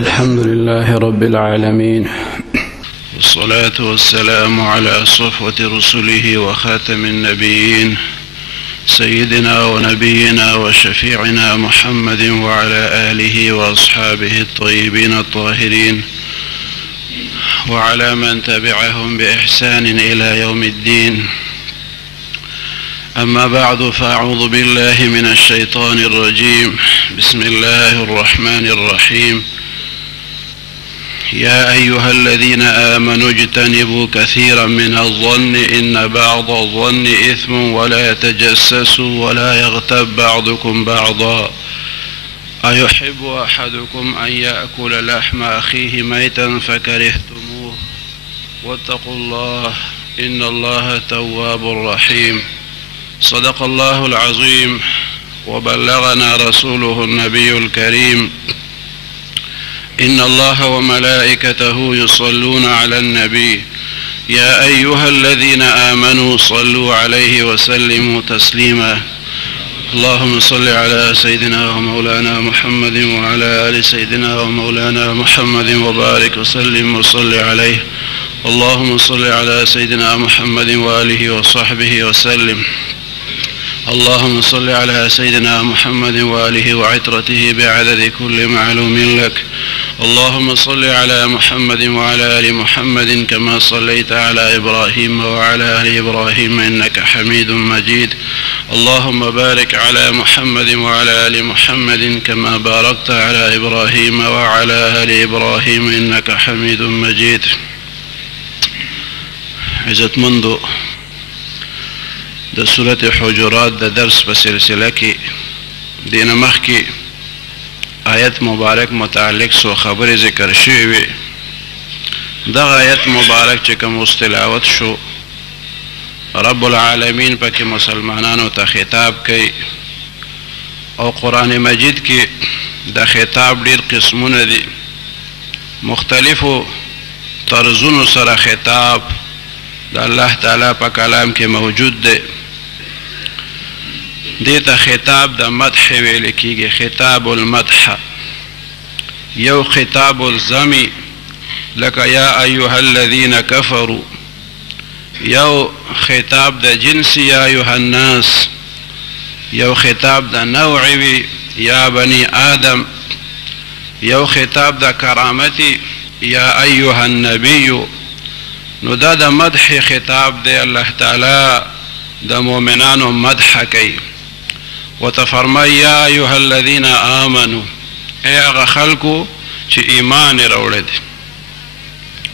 الحمد لله رب العالمين، والصلاة والسلام على صفوة رسله وخاتم النبيين سيدنا ونبينا وشفيعنا محمد وعلى آله وأصحابه الطيبين الطاهرين وعلى من تبعهم بإحسان إلى يوم الدين. أما بعد، فأعوذ بالله من الشيطان الرجيم. بسم الله الرحمن الرحيم. يا أيها الذين آمنوا اجتنبوا كثيرا من الظن إن بعض الظن إثم ولا تجسسوا ولا يغتب بعضكم بعضا أيحب أحدكم أن يأكل لحم أخيه ميتا فكرهتموه واتقوا الله إن الله تواب رحيم. صدق الله العظيم وبلغنا رسوله النبي الكريم. إن الله وملائكته يصلون على النبي يا أيها الذين آمنوا صلوا عليه وسلموا تسليما. اللهم صل على سيدنا ومولانا محمد وعلى آل سيدنا ومولانا محمد وبارك وسلم وصل عليه. اللهم صل على سيدنا محمد وآله وصحبه وسلم. اللهم صل على سيدنا محمد وآله وعترته بعدد كل معلوم لك. اللهم صل على محمد وعلى آل محمد كما صليت على إبراهيم وعلى آل إبراهيم إنك حميد مجيد. اللهم بارك على محمد وعلى آل محمد كما باركت على إبراهيم وعلى آل إبراهيم إنك حميد مجيد. عزت منذ د سورة حجرات د درس په سلسله کې دینه مخکې آیت مبارک متعلق سو خبرې ذکر شوې وي. دغه آیت مبارک چې کوم تلاوت شو، رب العالمین پکې مسلمانانو ته خطاب کوي او قرآن مجید کې د خطاب ډېر قسمونه دي، مختلفو طرزونو سره خطاب د الله تعالی په کلام کې موجود دی. دیتا خطاب د مدح ویل کیږي، خطاب المدح. یو خطاب الزمی لکه یا ایها الذین کفروا، یو خطاب د جنس یا ایها الناس، یو خطاب د نوع وی یا بنی آدم، یو خطاب د کرامتی یا ایها النبی. نو دا د مدح خطاب دی. الله تعالی د مؤمنانو مدح کوي وتفرمای یا ایها الذین آمنوا، ای هغه خلکو چې ایمان راوړی دی.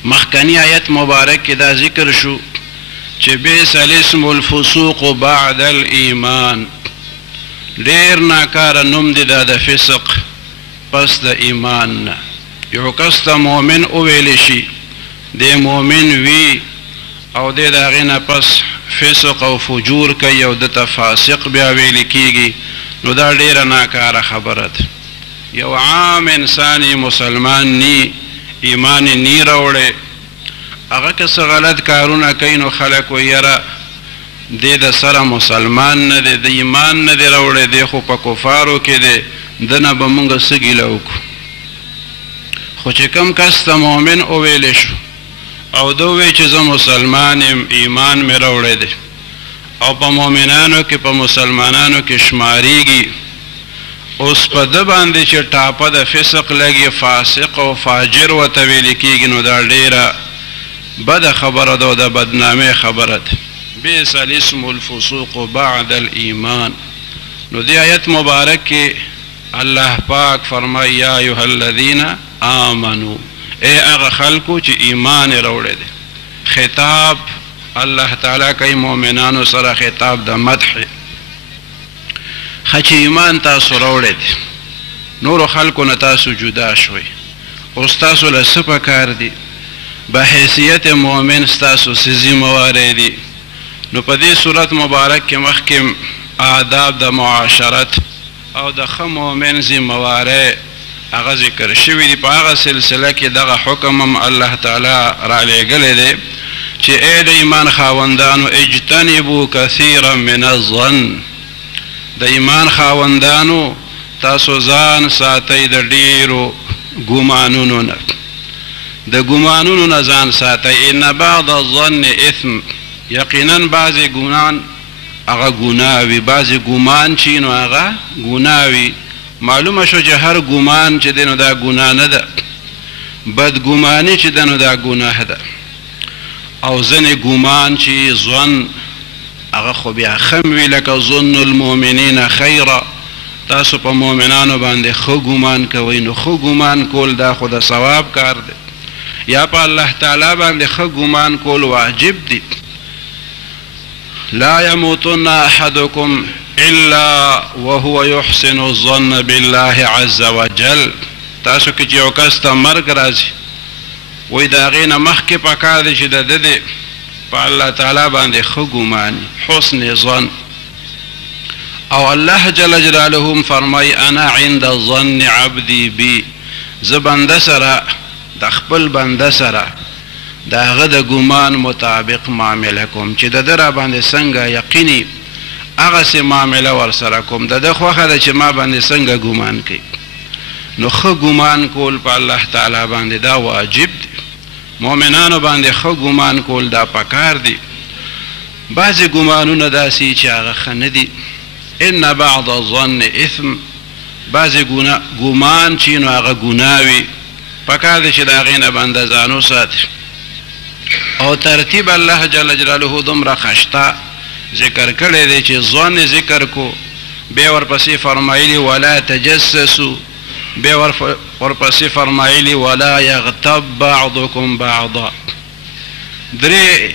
مخکنی آیت مبارک کې دا ذکر شو چې بیس الاسم الفسوق بعد الایمان، ډیر ناکاره نوم دی دا د فسق پس د ایمان نه. یو کس ته مؤمن وویل شي دی مؤمن وی او دی د هغې نه پس فسق او فجور کوي او دته فاسق بیا ویل کیږي، نو دا ډیره ناکاره خبره ده. یو عام انسانی مسلمان نی، ایمان نی راوړی، هغه که څه غلط کارونه کوي نو خلک وایي یاره دی د سره مسلمان نه دی، د ایمان نه دی راوړی، دی خو په کفارو کې دی، ده نه به مونږ څه ګیله وکړو. خو چې کم کس ته مؤمن وویلی شو او دو وی چې زه مسلمان یم، ایمان مې راوړی دی او په مؤمنانو کې په مسلمانانو کې شماریږي، اوس په ده باندې چې ټاپه د فسق لګي، فاسق او فاجر ورته ویل کېږي، نو دا ډیره بده خبره ده او د بدنامۍ خبره ده. بیس الاسم الفسوق بعد الایمان. نو دی آیت مبارک کې الله پاک فرمای یا ایها الذین آمنو، ای هغه خلکو چې ایمان یې راوړی دی. خطاب الله تعالی کوي مؤمنانو سره، خطاب د مدح. ښه چې ایمان تاسو راوړی دی، نورو خلکو نه تاسو جدا شوئ، اوس تاسو له څه پکار دي؟ به حیثیت مؤمن ستاسو څه ذمهواری دي؟ نو په دې صورت مبارک کې مخکې آداب د معاشرت او د ښه مؤمن ذمهواری هغه ذکر شوي دي. په هغه سلسله کې دغه حکم هم الله تعالی را لېږلی دی چې ای د ایمان خاوندانو اجتنبوا کثیرا من الظن، د ایمان خاوندانو تاسو ځان ساتئ د ډیرو ګمانونو نه، د ګمانونو نه ځان ساتئ. ان بعض الظن اثم، یقینا بعضې ګمان هغه ګناه وي، بعضې ګمان چې نو هغه ګناه وي. معلومه شو چې هر ګمان چې دی نو دا ګناه نه ده، بدګماني چې ده نو دا ګناه ده. او ځینې ګمان چې ظن هغه خو بیا ښه وي، لکه ظن المؤمنین خیره، تاسو په مؤمنانو باندې ښه ګمان کوئ، نو ښه ګمان کول دا خو د ثواب کار دی. یا په الله تعالی باندې ښه ګمان کول واجب دی. لا يموتن احدكم الا وهو يحسن الظن بالله عز وجل. تاسو کې چې یو کس ته مرګ راځي، وایي د هغې نه مخکې پکار دی چې د ده د په الله تعالی باندې ښه ګماني، حسن ظن. او الله جل جلاله فرمایي انا عند ظن عبدي بي، زه بنده سره د خپل بنده سره د هغه د ګمان مطابق معامله کوم، چې د ده را باندې څنګه یقیني هغسې معامله ورسره کوم. د ده خوښه ده چې ما باندې څنګه ګمان کوي. نو ښه ګمان کول په الله تعالی باندې دا واجب دی. مؤمنانو باندې ښه ګمان کول دا پکار دی. بعضې ګمانونه داسې چې هغه ښه نه دي. ان بعض الظن اثم، بعضې ګمان چې نو هغه ګناه وي، پکار دی چې د هغې نه بنده ځان وساتي. او ترتیب الله جل جلاله دومره خشته ذکر کړی دی چې ظن ذکر کو، بیا ورپسې فرمایلي ولا تجسسو، بیا ورپسې فرمایلي ولا یغتب بعضکم بعضا. درې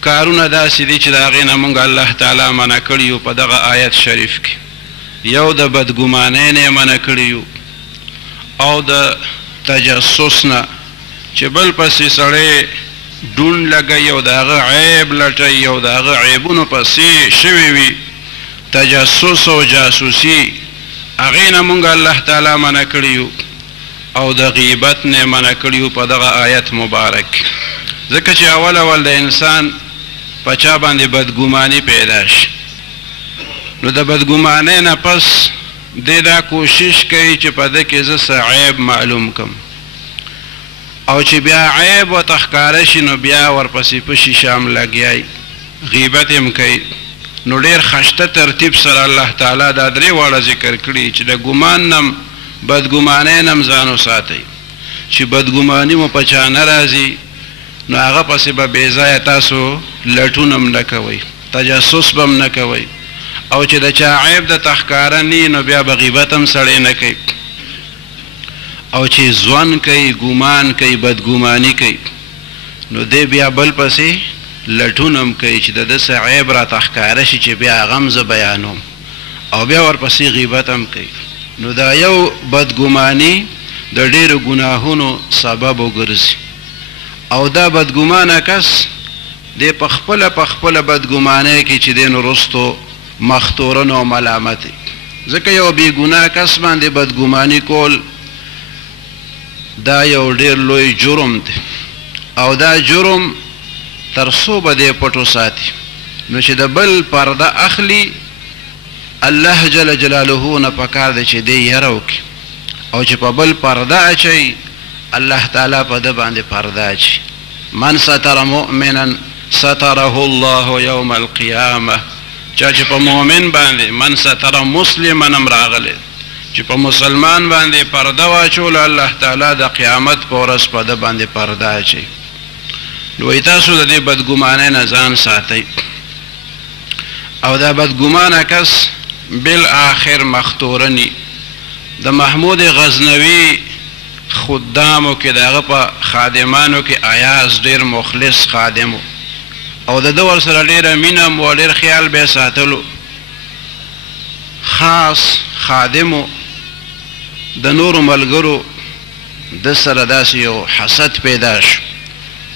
کارونه داسې دي چې د هغې نه مونږ الله تعالی منع کړي یو په دغه آیت شریف کې. یو د بدګمانۍ نه یې منع کړي یو، او د تجسس نه چې بل پسې سړی ډون لګوي او د هغه عیب لټوي او د هغه عیبونو پسې شوي وي، تجسس او جاسوسي، هغې نه مونږ الله تعالی منع کړي یو. او د غیبت نه منع کړي یو په دغه آیت مبارک. ځکه چې اول د انسان په چا باندې بدګماني پیدا شي، نو د بدګمانۍ نه پس دی دا کوشش کوي چې په ده کې زه څه عیب معلوم کم، او چې بیا عیب ورته ښکاره شي نو بیا ورپسې په شیشام لګیای، غیبت هم کوي. نو ډېر خشته ترتیب سره الله تعالی دا درې واړه ذکر کړي چې د ګمان نم بدګمانۍ نم ځان وساتئ، چې بدګماني مو په چا نه راځي نو هغه پسې به بې ځایه تاسو لټون هم نه کوئ، تجسس به هم نه کوئ، او چې د چا عیب درته ښکاره نه نو بیا به غیبت هم سړی نه کوي. او چې ځوان کوي، ګمان کوي، بدګماني کوي، نو دی بیا بل پسې لټون هم کوي چې د ده څه عیب راته ښکاره شي چې بیا هغه هم زه بیانوم، او بیا ورپسې غیبت هم کوي. نو دا یو بدګماني د ډېرو ګناهونو سبب وګرځي. او دا بدګمانه کس دی په خپله بدګمانۍ کې چې دی نو وروستو مختورن او ملامت. ځکه یو بې ګناه کس باندې بدګماني کول دا یو ډېر لوی جرم دی، او دا جرم تر څو به دی پټو ساتي. نو چې د بل پرده اخلي، الله جل جلاله نه پکار دی چې دی یره وکړي، او چې په بل پرده اچوي الله تعالی په ده باندې پرده اچي. من ستر مؤمنا ستره الله یوم القیامه. چا چې په مؤمن باندې من ستر مسلما هم راغلی، چې په مسلمان باندې پرده واچوله الله تعالی د قیامت په ورځ په ده باندې پرده اچوي. نو تاسو د دې بدګمانۍ نه ځان ساتئ. او دا بدګمانه کس بالآخر مختورني. د محمود غزنوي خدامو کې د هغه په خادمانو کې ایاز ډېر مخلص خادم و، او د ده ورسره ډېره مینه و، ډېر خیال به یې ساتلو. خاص خادم و، د نورو ملګرو د سره داسې یو حسد پیدا شو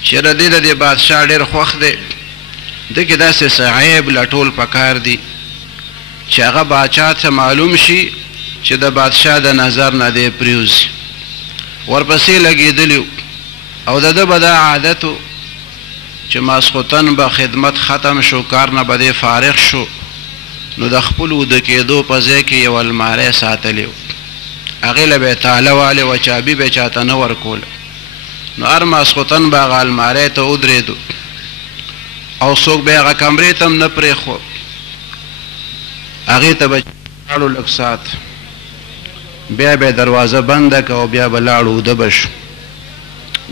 چې د دې د بادشاه ډېر خوښ دی، ده کې داسې څه عیب لټول پکار دي چې هغه باچا ته معلوم شي چې د بادشاه د نظر نه دی پریوزي. ورپسې لګېدلی او د ده به دا عادت و چې ماسخوتن به خدمت ختم شو، کار نه به دی فارغ شو، نو د خپل وده کېدو په ځای کې یو الماری ساتلی و. هغې له به یې تاله والې وه چابي به یې چاته نه ورکوله. نو هر ماسخوتن به هغه المارۍ ته ودرېدو او څوک به یې هغه کمرې ته هم نه پرېښود، هغې ته به لاړو لږ ساعت، بیا به یې دروازه بنده که او بیا به لاړو اوده به شو.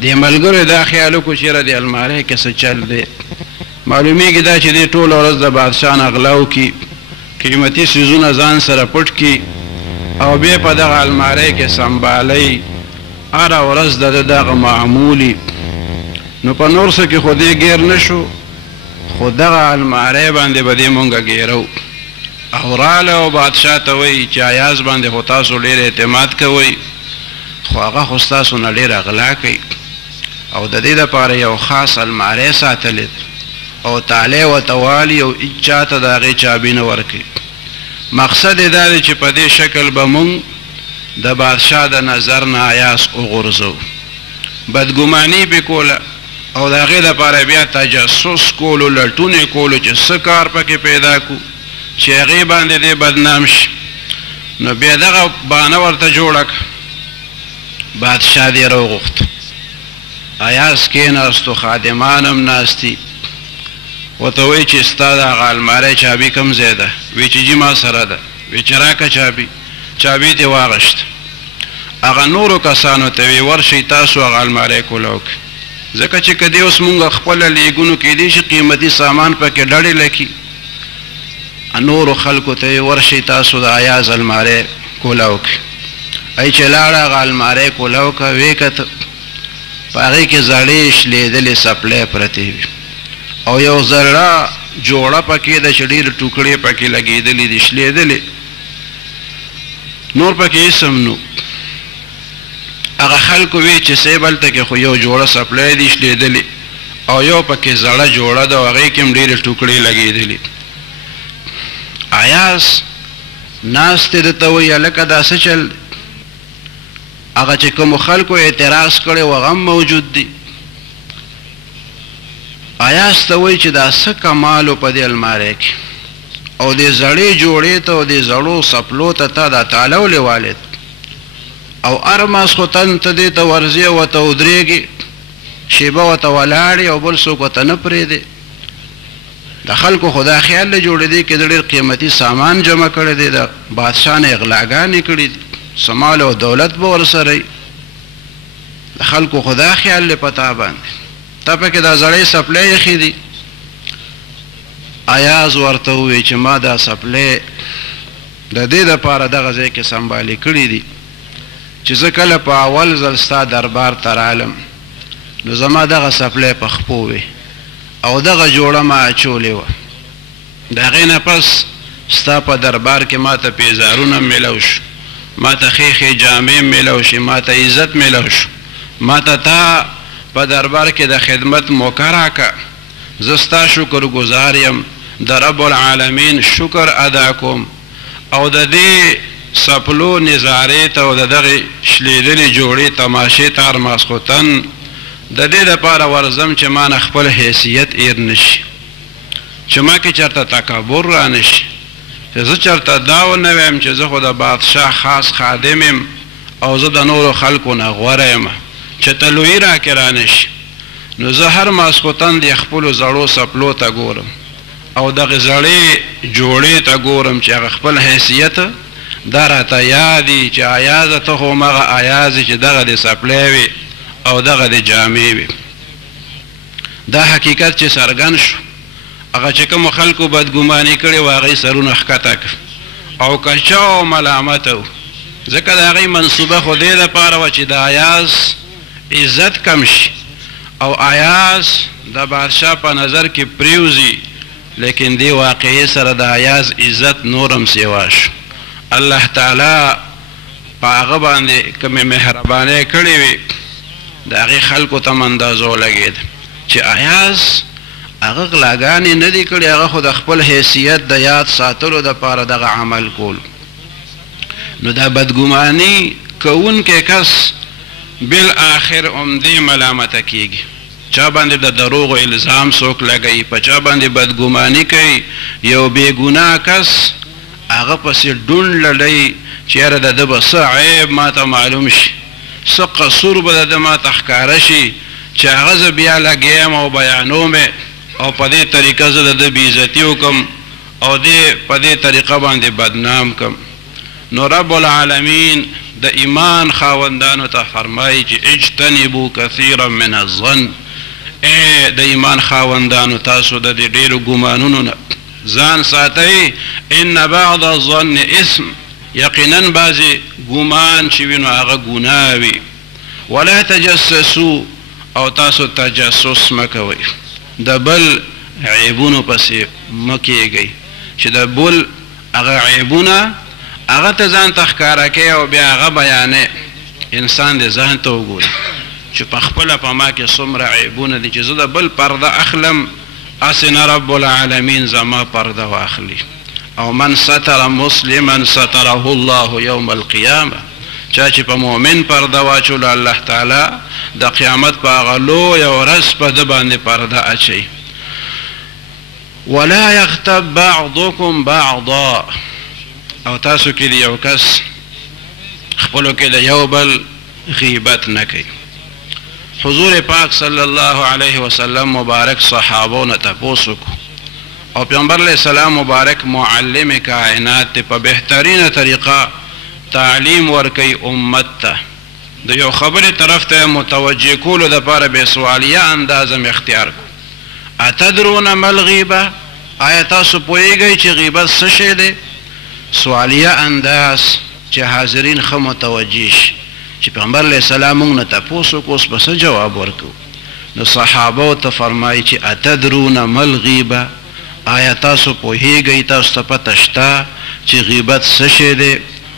دې ملګرو دا خیال وکړو چې یاره دې المارۍ کې څه چل دی. معلومیږي دا چې دې ټوله ورځ د بادشاه نه غلا وکړي، قیمتي څیزونه ځان سره پټ کړي او بیا په دغه المارۍ کې سنبالئ، هره ورځ د ده دغه معمولي. نو په نور څه کې خو دې ګیر نه شو، خو دغه المارۍ باندې به دې مونږ ګیرو. او راله او بادشاه ته وایي چې ایاز باندې خو تاسو ډېر اعتماد کوئ، خو هغه خو ستاسو نه ډېره غلا کوي او د دې دپاره یو خاص المارۍ ساتلې او تالی ورته والي او هېڅ چا ته د هغې چابي نه ورکوي. مقصد یې دا دی چې په دې شکل به مونږ د بادشاه د نظر نه ایاز وغورځو. بدګماني به کوله او د هغې دپاره بیا تجسس کولو، لټونې کولو چې څه کار پکې پیدا کړو چې هغې باندې دې بدنام شي. نو بیا دغه بهانه ورته جوړه کړه. بادشاه دې راوغوښت، ایاز کېناستو، خادمان هم ناستي، ورته وایي چې ستا د هغه المارۍ چابي کوم ځای ده؟ وایي چې جي ما سره ده. وایي چې راکه چابي. چابي ترې واغېسته. هغه نورو کسانو ته وایي ورشئ تاسو هغه المارۍ کولاو کړئ، ځکه چې که دې اوس مونږ خپله لیږونو کیدای شي قیمتي سامان پکې ډړې لکي. نورو خلکو ته وایي ورشئ تاسو د ایاز المارۍ کولاو کړئ. ای چې لاړه هغه المارۍ کولاو کړه، ویې کته په هغې کې زړې شلېدلې سپلۍ پرتې وي او یو زړه جوړه پکې ده چې ډېرې ټوکړې پکې لګېدلې دي، شلېدلې، نور پکې هېڅ هم نو. هغه خلکو وی چې صیب هلته کې خو یو جوړه سپلۍ دي شلېدلې او یو پکې زړه جوړه ده او هغې کې هم ډېرې ټوکړې لګېدلې. ایاز ناست دی، درته وایي هلکه دا څه چل دی؟ هغه چې کومو خلکو اعتراض کړی و هغه هم موجود دی. ایاز ته وایي چې دا څه کمالو په دې المارۍ کې او دې زړې جوړې ته او دې زړو سپلو ته تا دا تاله ولې والد او هر ماسخوتن ته دې ته ورځې او ورته ودرېږې، شیبه ورته ولاړې او بل څوک ورته نه پرېږدې. د خلکو خو دا خیال دی جوړېدی کې د ډېر قیمتي سامان جمع کړی دی، د بادشاه نه اغلاګانې کړي دي، سمال او دولت به ورسره وي. د خلکو خو دا خیال دی په تا باندې، تا پکې دا زړې سپلۍ ایښې دي. ایاز ورته ووایي چې ما دا سپلۍ د دې دپاره دغه ځای کې سنبالې کړي دي چې زه کله په اول ځل ستا دربار ته رالم نو زما دغه سپلۍ په خپو وې او دغه جوړه ما اچولې وه. د هغې نه پس ستا په دربار کې ما ته پیزارونه میلو شو، ما ته ښې ښې جامې میلو شي، ما ته عزت میلو شو، ما ته تا په دربار کې د خدمت موقع راکه. زه ستا شکر ګزار یم، د رب العالمین شکر ادا کوم او د دې سپلو نظارې ته او د دغې شلېدلې جوړې تماشې ته هر ماسخوتن د دې دپاره ورځم چې ما نه خپل حیثیت ایر نشي، چې ما کې چېرته تکبر را نشي، چې زه چېرته دا ونه وایم چې زه خو د بادشاه خاص خادم یم او زه د نورو خلکو نه غوره یم، چې ته لویي راکې را نشي. نو زه هر ماسخوتن د خپلو زړو سپلو ته ګورم او دغه زړې جوړې ته ګورم چې هغه خپل حیثیت دا راته یادي چې ایازه ته خو همغه ایاز چې دغه د سپلۍ وي او دغه د جامې وي. دا حقیقت چې څرګند شو، هغه چې کومو خلکو بدګماني کړې و هغې سرونه ښکته کړه او که چا ملامته و، ځکه د هغې منصوبه خو دې دپاره وه چې د ایاز عزت کم شي او ایاز د بادشاه په نظر کې پریوزي، لیکن دې واقعې سره د ایاز عزت نورم سیوا شو. الله تعالی په هغه باندې کومې مهربانۍ کړې وې د هغې خلکو ته هم اندازه ولګېد چې ایاز هغه غلاګانې نه دي کړې، هغه خو د خپل حیثیت د یاد ساتلو دپاره دغه عمل کول. نو دا بدګماني کوونکی کس بالآخر عمدې ملامته کیږي. چا باندې د دروغو الزام څوک لګوي، په چا باندې بدګماني کوي، یو بې ګناه کس هغه پسې ډون لړی چې یاره د ده به څه عیب ما ته معلوم شي، څه قصور به د ده ما ته ښکاره شي چې هغه زه بیا لګیم او بیانوم او په دې طریقه زه د ده بېعزتي وکړم او دې په دې طریقه باندې بدنام کړم. نو رب العالمین د ایمان خاوندانو ته فرمایي چې اجتنبوا کثیرا من الظن، د ایمان خاوندانو تاسو د دې ډېرو ګمانونو نه ځان ساتئ. ان بعض الظن اسم، یقینا بعضې ګمان چې وي نو هغه ګناه وي. ولا تجسسو، او تاسو تجسس مه کوئ، د بل عیبونو پسې مه کیږئ چې د بل هغه عیبونه هغه ته ځان ته ښکاره کوي او بیا هغه بیانې. انسان دې ځان ته وګوري چې په خپله په ما کې څومره عیبونه دي چې زه د بل پرده اخلم، هسې نه رب العالمین زما پرده واخلي. او من ستر مسلما ستره الله یوم القیامه، چا چې په مؤمن پرده واچولو الله تعالی د قیامت په هغه لویه ورځ په ده باندې پرده اچوي. ولا یغتب بعضکم بعضا، او تاسو کې د یو کس خپلو کې د یو بل غیبت نه کوي. حضور پاک صلی الله علیه وسلم مبارک صحابو نه تپوس وکړو او پیغمبر علیه السلام مبارک معلم کائنات په بهترینه طریقه تعلیم ورکوي امت ته. د یو خبرې طرف ته متوجه کولو دپاره بې سوالیه اندازه م اختیار کړو. اتدرون ما الغیبه، آیا تاسو پوهیږئ چې غیبت څه شی دی؟ سوالیه انداز چې حاضرین ښه متوجه شي چې پیغمبر علیه السلام موږ نه تپوس وکړو، اوس به څه جواب ورکوو؟ نو صحابو ته فرمایي چې اتدرون ما الغیبه، آیا تاسو پوهیږئ، تاسو ته پته شته چې غیبت څه شی دی؟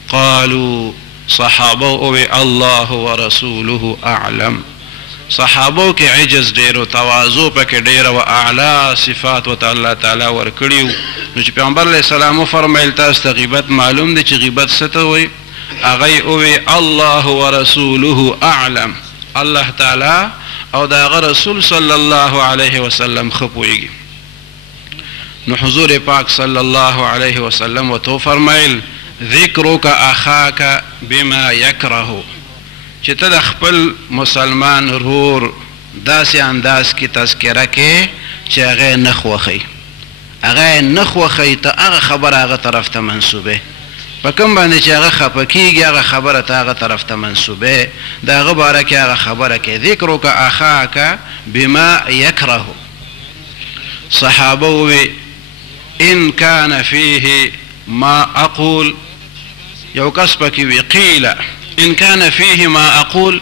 قالو، صحابو اوی الله ورسوله اعلم. صحابو کې عجز ډېر و، تواضع پکې ډېره و، اعلی صفات ورته الله تعالی ورکړي وو. نو چې پیغمبر علیه السلام وفرمیل تاسو ته غیبت معلوم دی چې غیبت څه ته وایي؟ هغه اوی الله ورسوله اعلم، الله تعالی او د هغه رسول صلی الله علیه وسلم ښه پوهېږي. نو حضور پاک صلی الله علیه وسلم ورته وفرمیل ذکرک اخاک بما یکره، چې ته د خپل مسلمان رور داسې انداز کې تذکره کې چې هغه یې نه خوښوي، هغه یې نه خوښوي، ته هغه خبره هغه طرف ته منسوبې، په کوم باندې چې هغه خفه کېږي هغه خبره ته هغه طرف ته منسوبې، د هغه باره کې هغه خبره کې. ذکرک اخاک بما یکره. صحابه ووی ان کان فیه ما اقول، یو کس پکې وی قیله ان کان فیه ما اقول،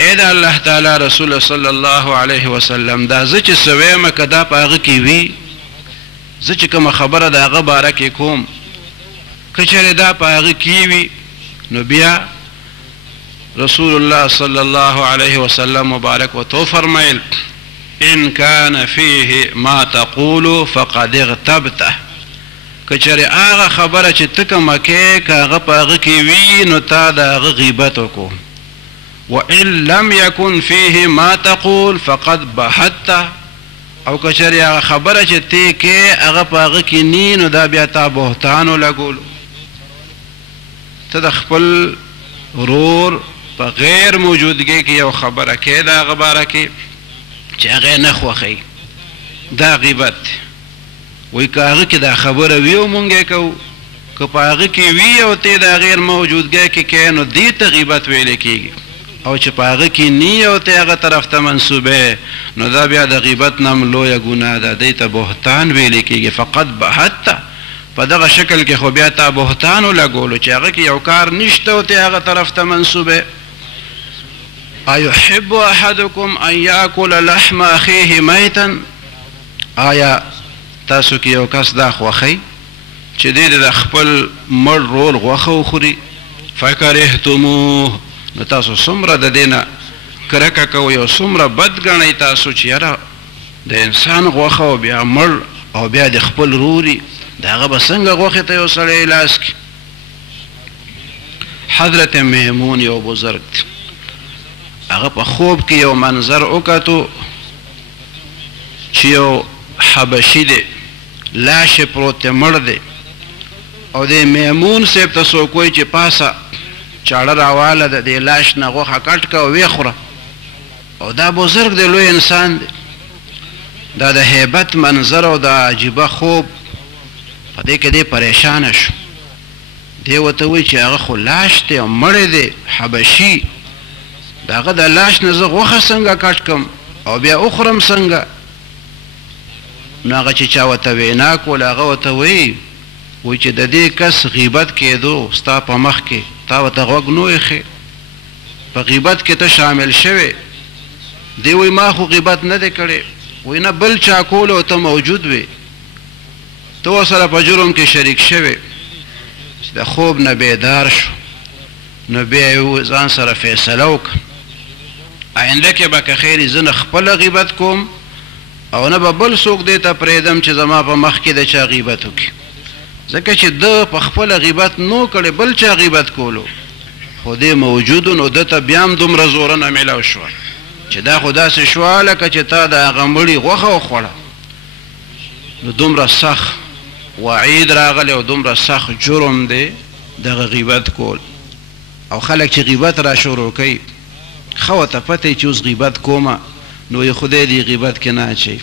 ای د الله تعالی رسول صلی الله علیه وسلم دا زه چې څه ویمه که دا په هغه کې وي، زه چې کومه خبره د هغه باره کې کوم که چېرې دا په هغه کې وي، نو بیا رسول الله صلی الله علیه وسلم مبارک ورته وفرمیل ان کان فیه ما تقول فقد اغتبته، که چېرې هغه خبره چې ته کومه کې که هغه په هغه کې وي نو تا د هغه غیبت وکړو. وان لم یکن فیه ما تقول فقد بهته، او که چېرې هغه خبره چې ته کې هغه په هغه کې نی نو دا بیا تا بهتان ولګولو. ته د خپل ورور په غیر موجودګۍ کې یو خبره کې د هغه باره کې چې هغه یې نه خوښوي، دا غیبت دی. وایي که هغه کې دا خبره وي او مونږ یې کوو، که په هغه کې وي او ته د غیر موجودګۍ کې کوې نو دې ته غیبت ویلی کېږي، او چې په هغه کې نی او ته هغه طرف ته منسوبې نو دا بیا د غیبت نه هم لویه ګناه ده، دې ته بهتان ویلی کېږي. فقط بهته، په دغه شکل کې خو بیا تا بهتان ولګولو چې هغه کې یو کار نشته او ته هغه طرف ته منسوبې. ایحب احدکم ان یاکل لحم اخیه میتا، آیا تاسو کې یو کس دا خوښوي چې دی د خپل مړ رور غوښه وخوري؟ فکرهتموه، نو تاسو څومره د دې نه کرکه کوئ او څومره بد ګڼئ تاسو چې یاره د انسان غوښه او بیا مړ او بیا د خپل روري، د هغه به څنګه غوښې ته یو سړی لاس کړي. حضرت میمون یو بزرګ دی، هغه په خوب کې یو منظر وکتو چې یو حبشي دی لاش پروت دی، مړ دی، او د میمون صاحب ته څوک وایي چې پاسه چاړه راواله د دې لاش نه غوښه کټ که او ویې خوره، او دا بزرګ دی، لوی انسان دی. دا د هیبت منظر او د عجیبه خوب په دې کې دی پریشانه شو. دی ورته وایي چې هغه خو لاش دی او مړی دی حبشي، د هغه د لاش نه زه غوښه څنګه کټ کړم او بیا وخورم څنګه؟ نو هغه چې چا ورته وینا کول هغه ورته وایي چې د دې کس غیبت کېدو ستا په مخ کې تا ورته غوږ نه ایښی، په غیبت کې ته شامل شوې. دی وایي ما خو غیبت نه دی کړی. وایي نه، بل چا کول او ته موجود وې، ته ورسره په جرم کې شریک شوې. چې د خوب نه بیدار شو نو بیا یې ځان سره فیصله وکړه، آینده کې به که خیر زه نه خپله غیبت کوم او نه به بل څوک دې ته پرېږدم چې زما په مخ کې د چا غیبت وکړي. ځکه چې ده په خپله غیبت نو کړی، بل چا غیبت کولو، خو دې موجودو نو ده ته بیا هم دومره زورنه میلاو شوه چې دا خو داسې شوه لکه چې تا د هغه مړي غوښه وخوړه. نو دومره سخت وعید راغلی او دومره سخت جرم دی دغه غیبت کول. او خلک چې غیبت را شروع کوي ښه ورته پته چې اوس غیبت کومه، نو یې خدای دې غیبت کې نه اچوي.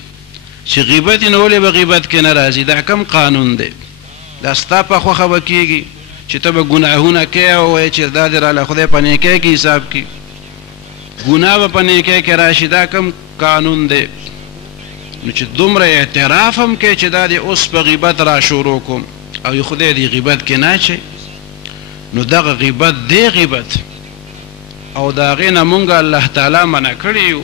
چې غیبت یې نو ولې به غیبت کې نه راځي؟ دا کم قانون دی؟ دا ستا په خوښه به کېږي چې ته به ګناهونه کوې او وایې چې دا دې راله خدای په نیکۍ کې حساب کړي، ګناه به په نیکۍ کې راشي. دا کم قانون دی؟ نو چې دومره اعتراف هم کوي چې دا دې اوس په غیبت را شروع کوم او خدای دې غیبت کې نه اچوي، نو دغه غیبت دی غیبت، او د هغې نه مونږ الله تعالی منع کړي یو.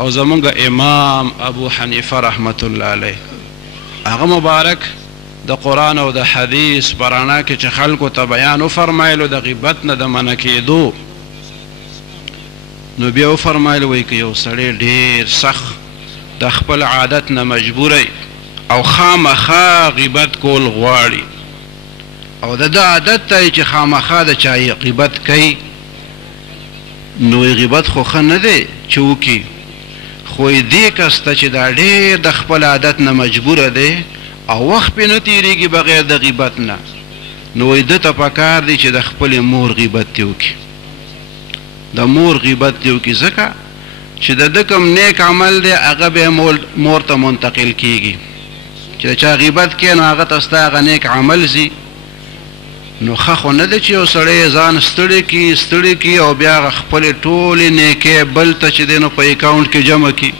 او زمونږ امام ابو حنیفه رحمت الله علیه هغه مبارک د قرآن او د حدیث په رڼا کې چې خلکو ته بیان وفرمایلو د غیبت نه د منع کېدو، نو بیا وفرمایلو وایي که یو سړی ډېر سخت د خپل عادت نه مجبوری او خامخا غیبت کول غواړي او د ده عادت ته چې خامخا د چا غیبت کوي، نو غیبت خو ښه نه دی چې وکړي، خو دې کس ته چې دا ډېر د خپل عادت نه مجبوره دی او وخت پې نه تېرېږي بغیر د غیبت نه، نو وایي ده ته پکار دی چې د خپلې مور غیبت دې وکړي. د مور غیبت دې وکړي ځکه چې د ده کوم نیک عمل دی هغه بیا مور ته منتقل کېږي. چې د چا غیبت کوې نو هغه ته ستا هغه نیک عمل ځي. نو ښه خو نه دی چې یو سړی ځان ستړی کړي او بیا هغه خپلې ټولې نیکۍ بل ته چې دی نو په اکاونټ کې جمع کړي.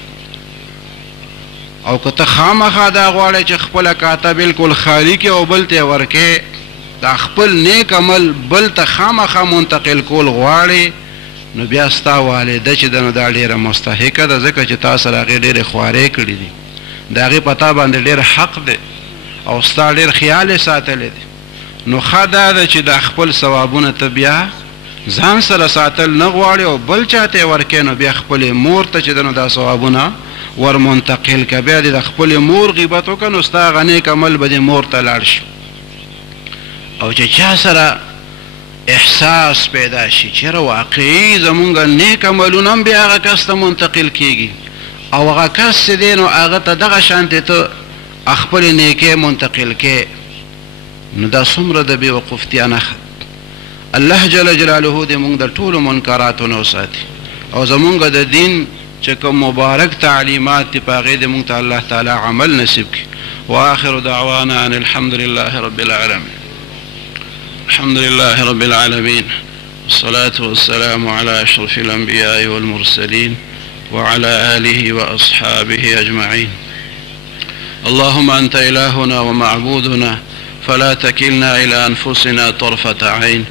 او که ته خامخا دا غواړی چې خپله کاته بلکل خالي کړي او بل ته یې ورکې، دا خپل نیک عمل بل ته خامخا منتقل کول غواړې، نو بیا ستا والده چې ده نو دا ډېره مستحقه ده، ځکه چې تا سره هغې ډېرې خوارۍ کړي دي، د هغې په تا باندې ډېر حق دی او ستا ډېر خیال یې ساتلی دی. نو ښه دا ده چې دا خپل ثوابونه ته بیا ځان سره ساتل نه غواړي او بل چا ته یې ورکې، نو بیا خپلې مور ته چې ده نو دا ثوابونه ور منتقل که. بیا دې د خپلې مور غیبت وکړه نو ستا هغه نیک عمل به دې مور ته لاړ شي. او چې چا سره احساس پیدا شي چېرې واقعي زمونږ نیک عملونه هم بیا هغه کس ته منتقل کېږي او هغه کس چې دی نو هغه ته دغه شانتې ته خپلې نیکۍ منتقل کې، نو دا څومره د بېوقوفتیا نښه. الله جل جلاله دې مونږ د ټولو منکراتو نه وساتي او زمونږ د دین چې کوم مبارک تعلیمات دي په هغې دې مونږ ته الله تعالی عمل نصیب کړي. وآخر دعوانا ان الحمد لله رب العالمين. الحمد لله رب العالمين، والصلاة والسلام على أشرف الأنبياء والمرسلين وعلى آله وأصحابه أجمعين. اللهم أنت إلهنا ومعبودنا فلا تكلنا إلى أنفسنا طرفة عين،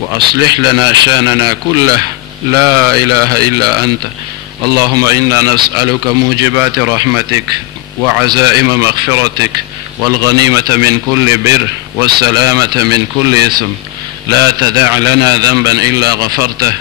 وأصلح لنا شأننا كله، لا إله إلا أنت. اللهم إنا نسألك موجبات رحمتك وعزائم مغفرتك والغنيمة من كل بر والسلامة من كل إثم. لا تدع لنا ذنبا إلا غفرته،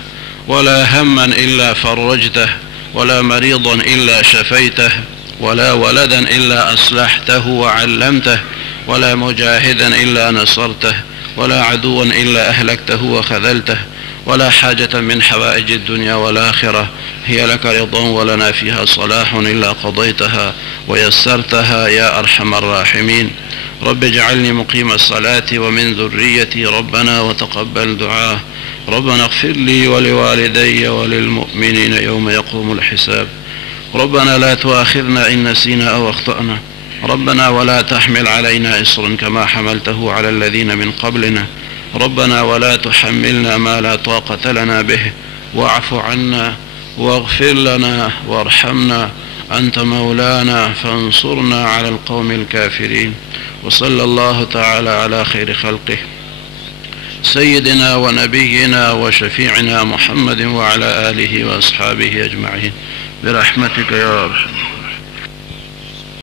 ولا هما إلا فرجته، ولا مريضا إلا شفيته، ولا ولدا إلا أصلحته وعلمته، ولا مجاهدا إلا نصرته، ولا عدوا إلا أهلكته وخذلته، ولا حاجة من حوائج الدنيا والآخرة هي لك رضا ولنا فيها صلاح إلا قضيتها ويسرتها يا أرحم الراحمين. رب اجعلني مقيم الصلاة ومن ذريتي ربنا وتقبل دعاء. ربنا اغفر لي ولوالدي وللمؤمنين يوم يقوم الحساب. ربنا لا تؤاخذنا إن نسينا أو أخطأنا. ربنا ولا تحمل علينا إصرا كما حملته على الذين من قبلنا. ربنا ولا تحملنا ما لا طاقة لنا به واعف عنا واغفر لنا وارحمنا أنت مولانا فانصرنا على القوم الكافرين. وصلى الله تعالى على خير خلقه سيدنا ونبينا وشفيعنا محمد وعلى آله وأصحابه أجمعين برحمتك يا أرحم.